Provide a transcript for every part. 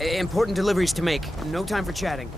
Important deliveries to make. No time for chatting.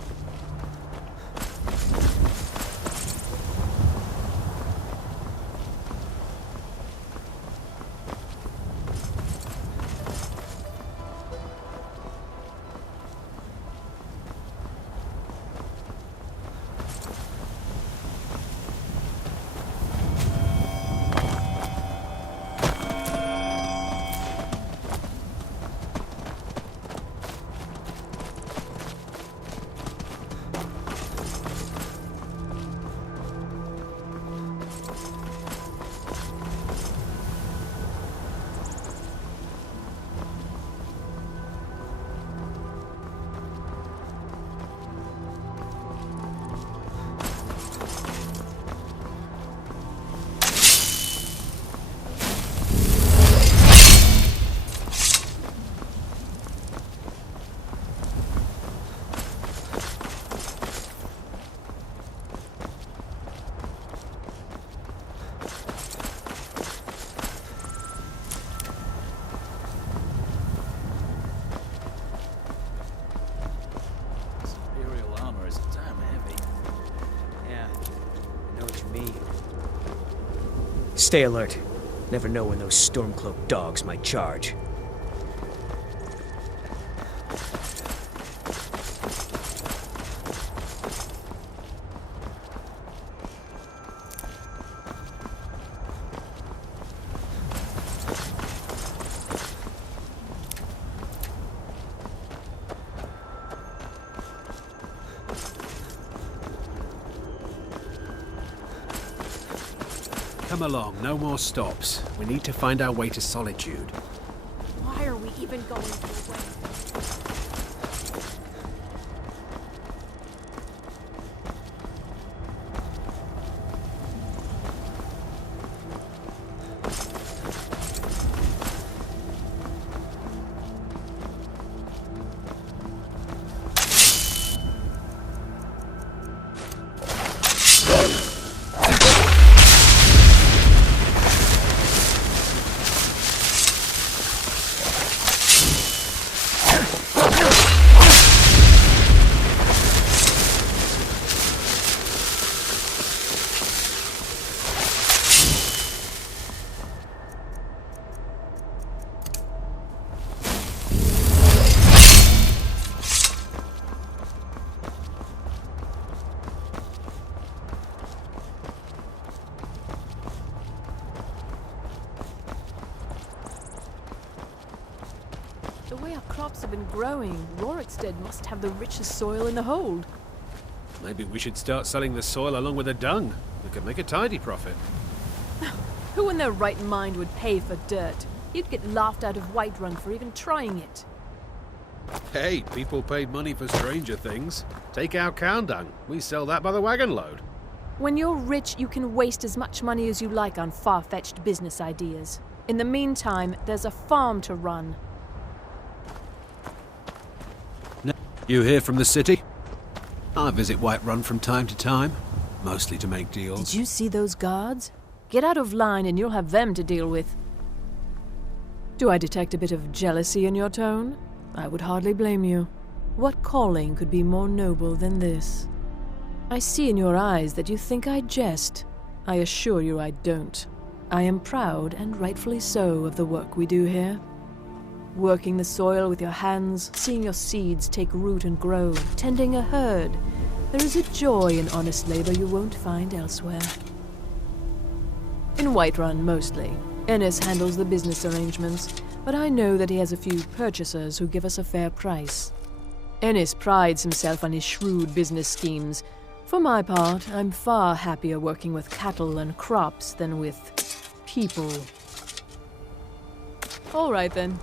Stay alert. Never know when those Stormcloak dogs might charge. Come along, no more stops. We need to find our way to Solitude. Why are we even going this way? The way our crops have been growing, Rorikstead must have the richest soil in the hold. Maybe we should start selling the soil along with the dung. We could make a tidy profit. Who in their right mind would pay for dirt? You'd get laughed out of Whiterun for even trying it. Hey, people paid money for stranger things. Take our cow dung. We sell that by the wagon load. When you're rich, you can waste as much money as you like on far-fetched business ideas. In the meantime, there's a farm to run. You here from the city? I visit Whiterun from time to time, mostly to make deals. Did you see those guards? Get out of line and you'll have them to deal with. Do I detect a bit of jealousy in your tone? I would hardly blame you. What calling could be more noble than this? I see in your eyes that you think I jest. I assure you I don't. I am proud, and rightfully so, of the work we do here. Working the soil with your hands, seeing your seeds take root and grow, tending a herd. There is a joy in honest labor you won't find elsewhere. In Whiterun, mostly. Ennis handles the business arrangements, but I know that he has a few purchasers who give us a fair price. Ennis prides himself on his shrewd business schemes. For my part, I'm far happier working with cattle and crops than with people. All right, then.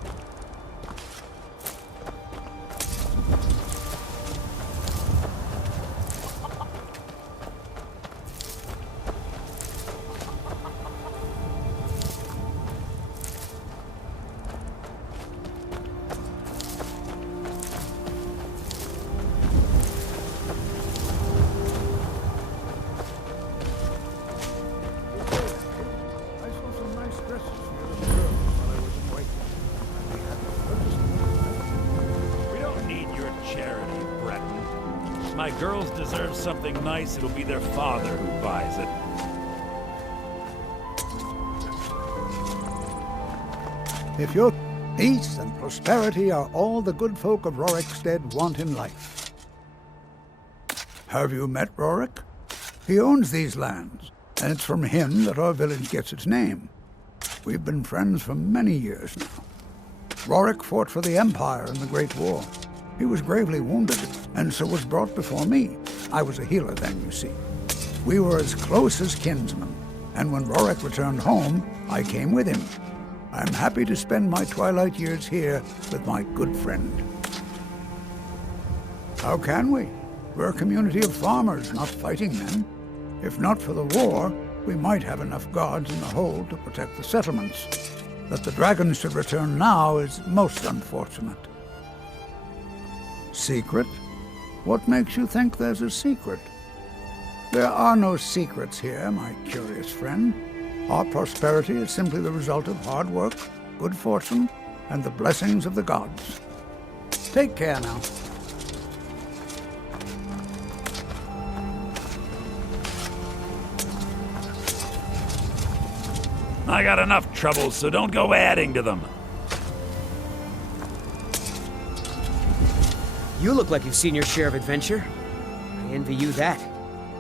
girls deserve something nice, it'll be their father who buys it. If your peace and prosperity are all the good folk of Rorikstead want in life. Have you met Rorik? He owns these lands, and it's from him that our village gets its name. We've been friends for many years now. Rorik fought for the Empire in the Great War. He was gravely wounded, and so was brought before me. I was a healer then, you see. We were as close as kinsmen, and when Rorik returned home, I came with him. I'm happy to spend my twilight years here with my good friend. How can we? We're a community of farmers, not fighting men. If not for the war, we might have enough guards in the hold to protect the settlements. That the dragons should return now is most unfortunate. Secret? What makes you think there's a secret? There are no secrets here, my curious friend. Our prosperity is simply the result of hard work, good fortune, and the blessings of the gods. Take care now. I got enough troubles, so don't go adding to them. You look like you've seen your share of adventure. I envy you that.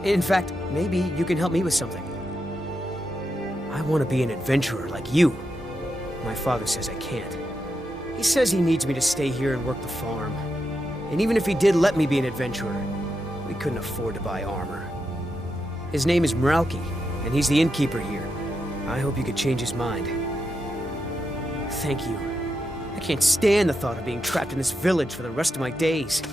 In fact, maybe you can help me with something. I want to be an adventurer like you. My father says I can't. He says he needs me to stay here and work the farm. And even if he did let me be an adventurer, we couldn't afford to buy armor. His name is Morthal, and he's the innkeeper here. I hope you could change his mind. Thank you. I can't stand the thought of being trapped in this village for the rest of my days.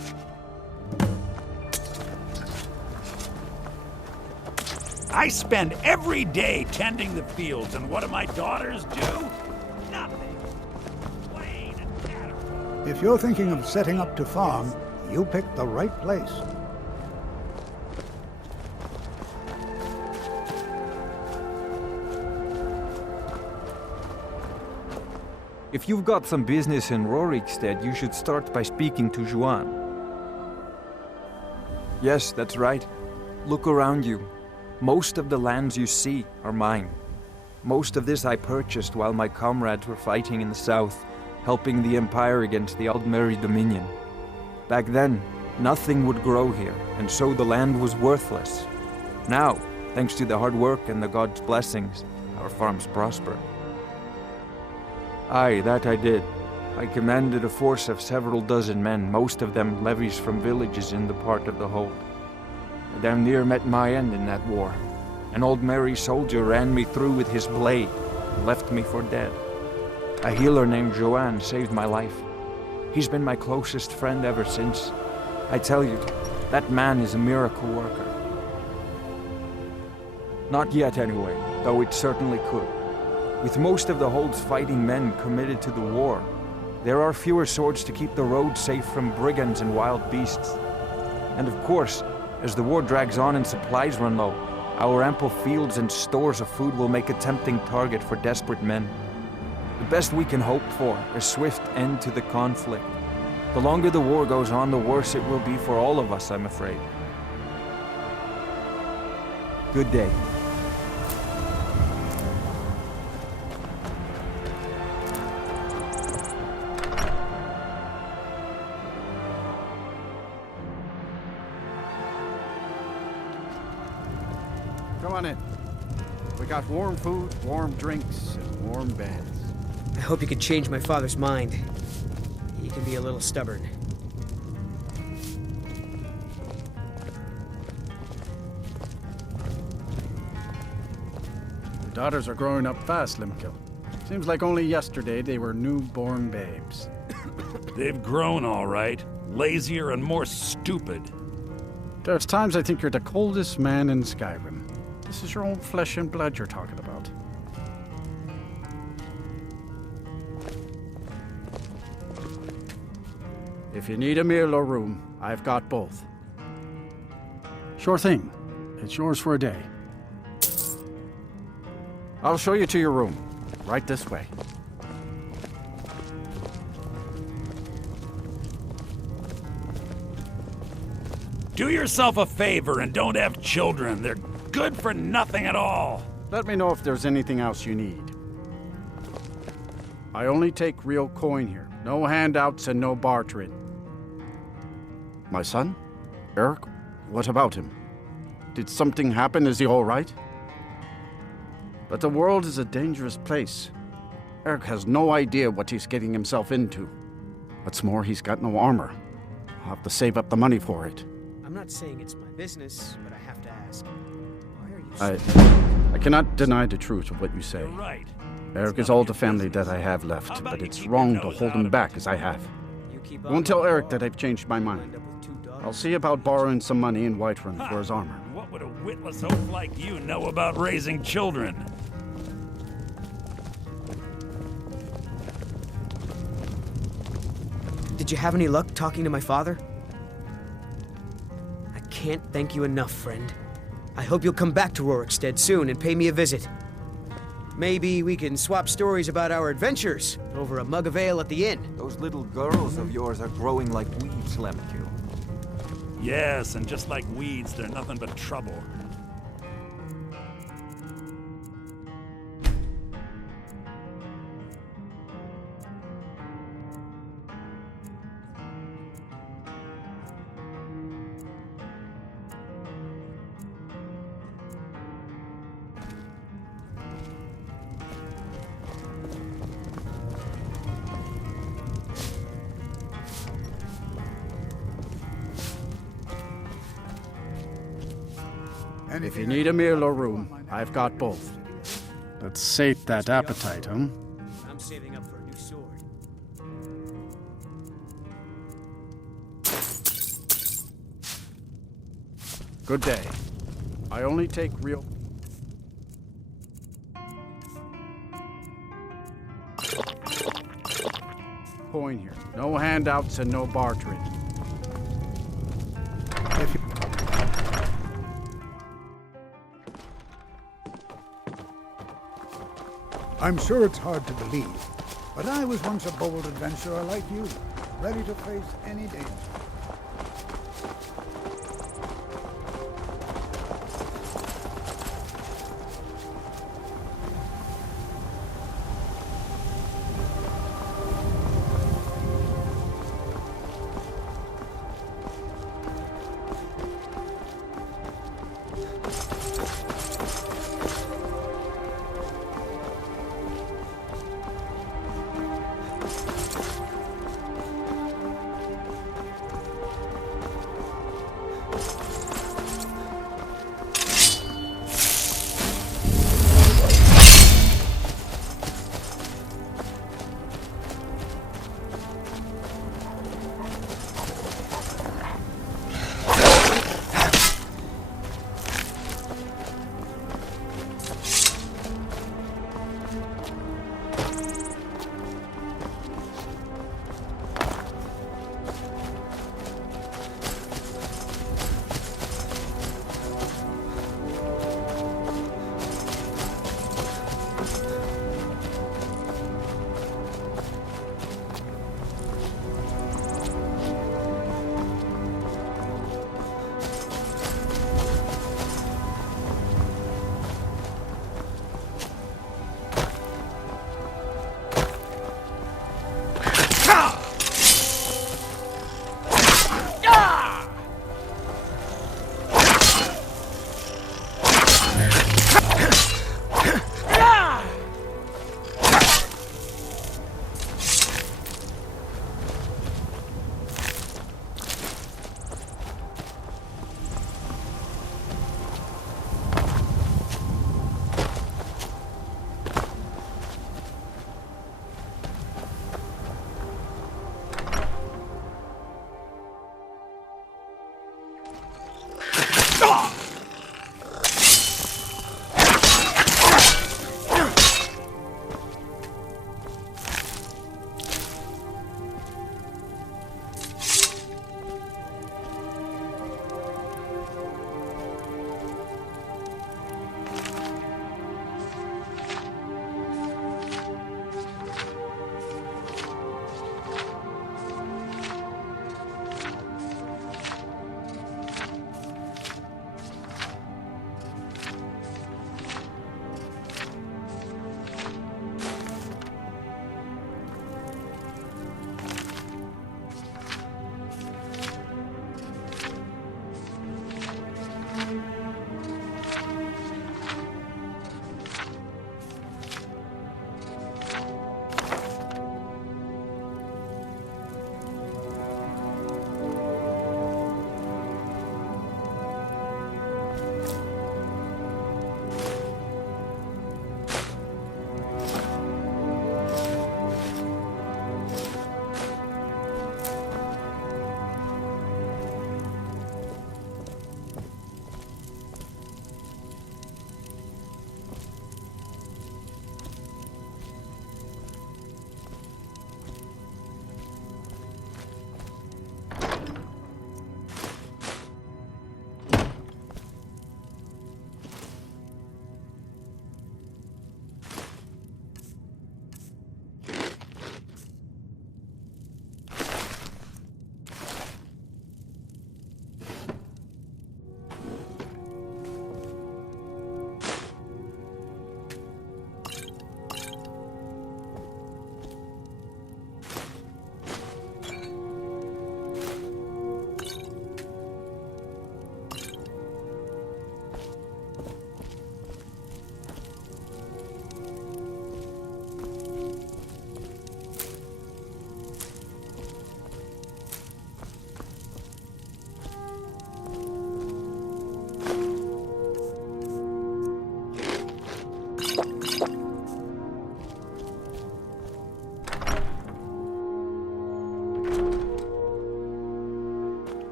I spend every day tending the fields, and what do my daughters do? Nothing. Plain and tattered. If you're thinking of setting up to farm, you picked the right place. If you've got some business in Rorikstead, you should start by speaking to Juan. Yes, that's right. Look around you. Most of the lands you see are mine. Most of this I purchased while my comrades were fighting in the south, helping the Empire against the Aldmeri Dominion. Back then, nothing would grow here, and so the land was worthless. Now, thanks to the hard work and the gods' blessings, our farms prosper. Aye, that I did. I commanded a force of several dozen men, most of them levies from villages in the part of the hold. I damn near met my end in that war. An old merry soldier ran me through with his blade and left me for dead. A healer named Joanne saved my life. He's been my closest friend ever since. I tell you, that man is a miracle worker. Not yet anyway, though it certainly could. With most of the hold's fighting men committed to the war, there are fewer swords to keep the road safe from brigands and wild beasts. And of course, as the war drags on and supplies run low, our ample fields and stores of food will make a tempting target for desperate men. The best we can hope for is a swift end to the conflict. The longer the war goes on, the worse it will be for all of us, I'm afraid. Good day. Come on in. We got warm food, warm drinks, and warm beds. I hope you can change my father's mind. He can be a little stubborn. Your daughters are growing up fast, Limkill. Seems like only yesterday they were newborn babes. They've grown all right. Lazier and more stupid. There's times I think you're the coldest man in Skyrim. This is your own flesh and blood you're talking about. If you need a meal or room, I've got both. Sure thing. It's yours for a day. I'll show you to your room. Right this way. Do yourself a favor and don't have children. They're good for nothing at all. Let me know if there's anything else you need. I only take real coin here. No handouts and no bartering. My son? Eric? What about him? Did something happen? Is he all right? But the world is a dangerous place. Eric has no idea what he's getting himself into. What's more, he's got no armor. I'll have to save up the money for it. I'm not saying it's my business, but I have to ask. Why are you so... I cannot deny the truth of what you say. You're right. Eric is all the family that I have left, but it's wrong to hold him back as I have. You keep I won't on tell Eric the that ball, I've changed my you'll mind. end up with 2 daughters. I'll see about borrowing some money in Whiterun for his armor. What would a witless oaf like you know about raising children? Did you have any luck talking to my father? I can't thank you enough, friend. I hope you'll come back to Rorikstead soon and pay me a visit. Maybe we can swap stories about our adventures over a mug of ale at the inn. Those little girls of yours are growing like weeds, Lemke. Yes, and just like weeds, they're nothing but trouble. And If you need a meal or room, I've got both. Let's sate that appetite, huh? I'm saving up for a new sword. Good day. I only take real... coin here. No handouts and no bartering. If you... I'm sure it's hard to believe, but I was once a bold adventurer like you, ready to face any danger.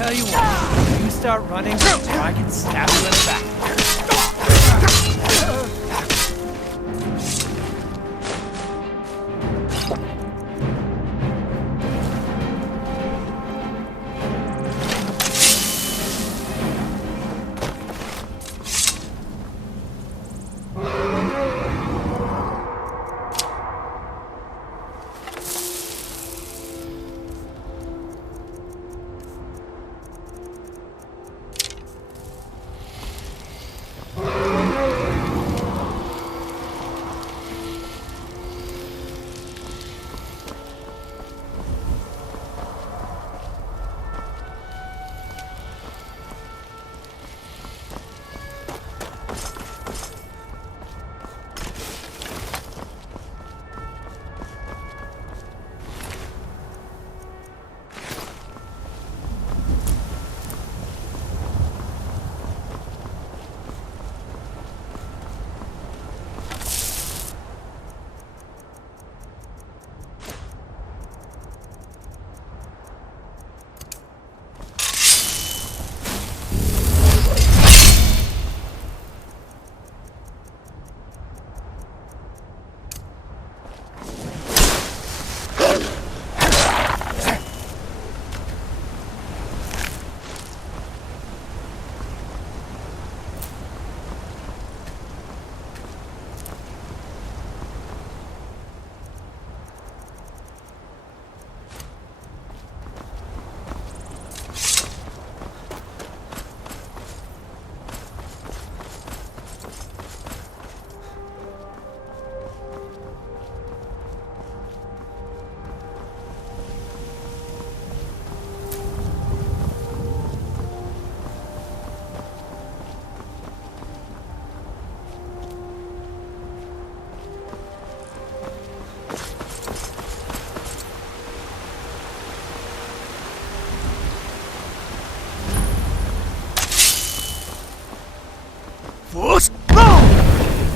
Tell you what, you start running, or I can stab you in the back.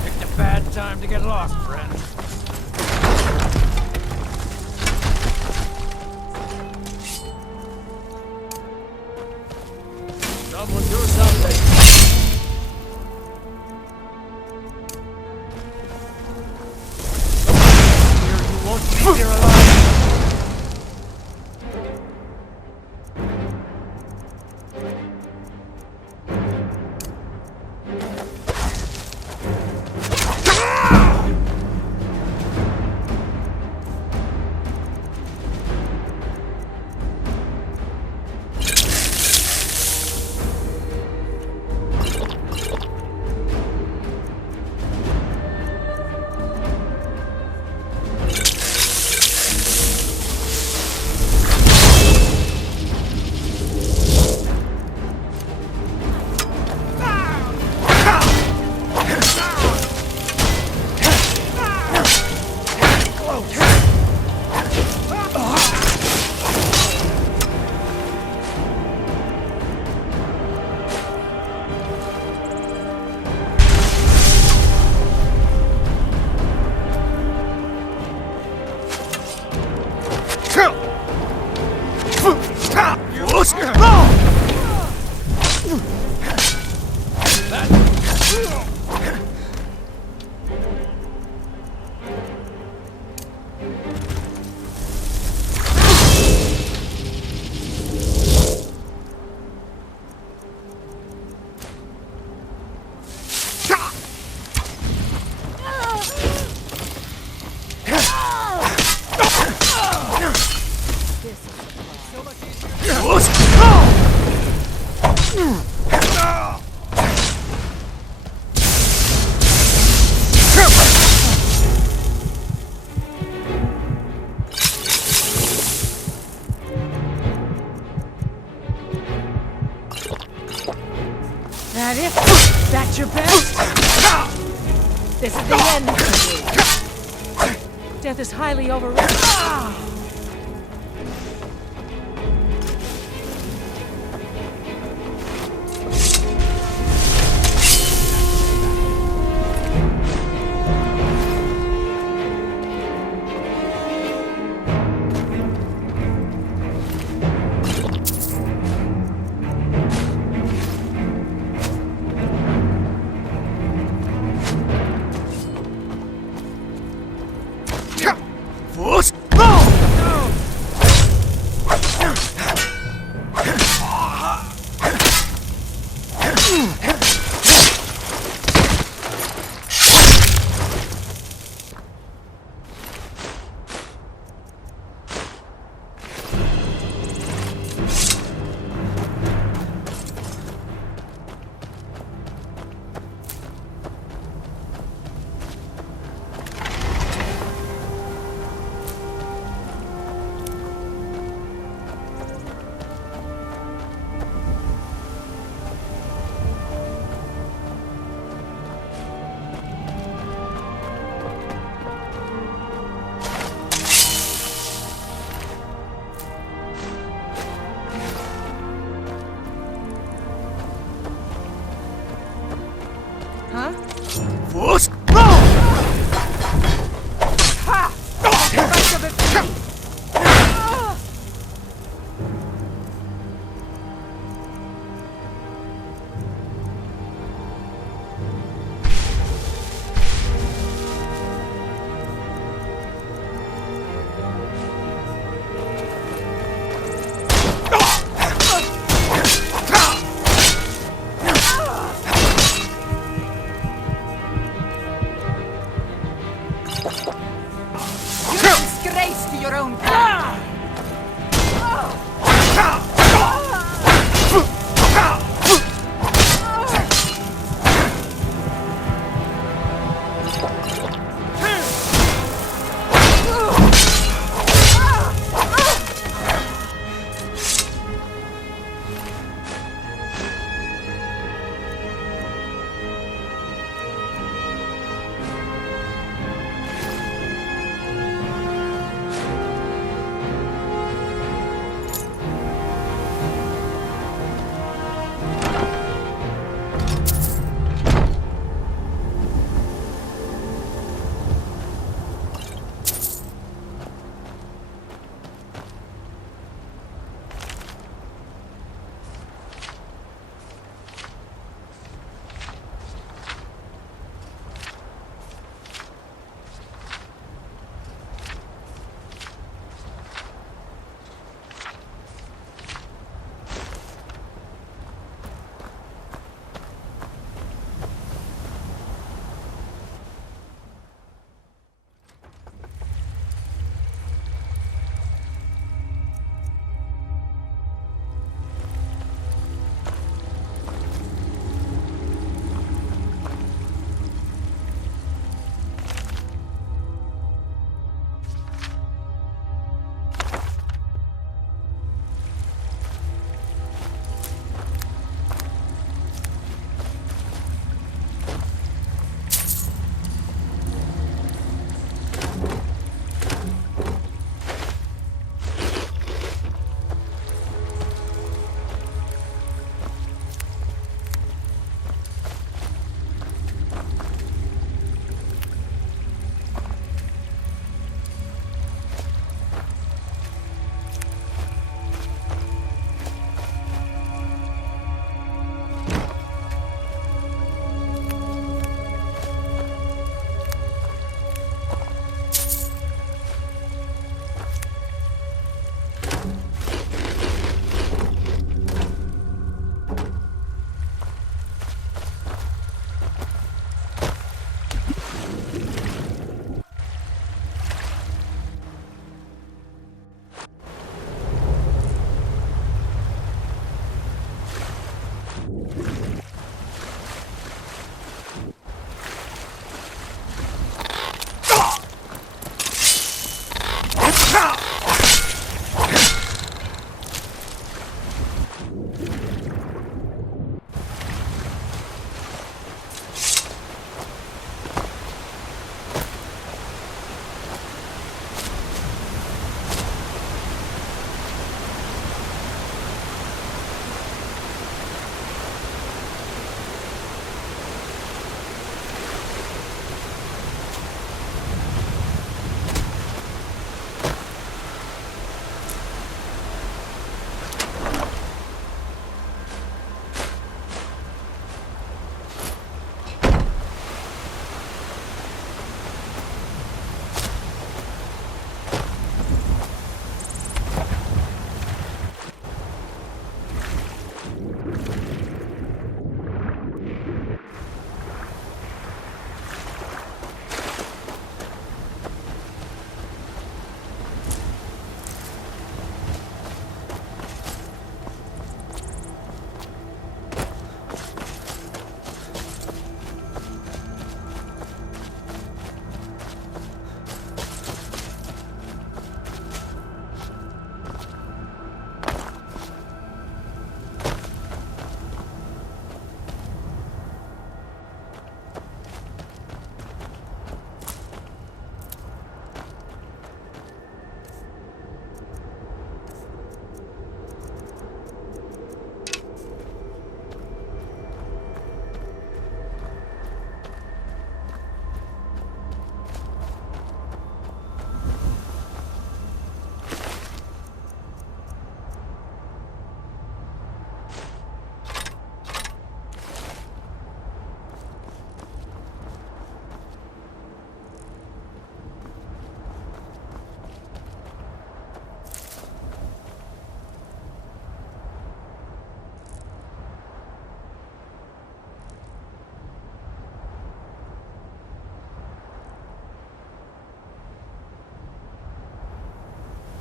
Picked a bad time to get lost, friend. Someone do something. Here, you won't leave here alive. That it? That's your best? This is the end for you. Death is highly overrated. Huh? What?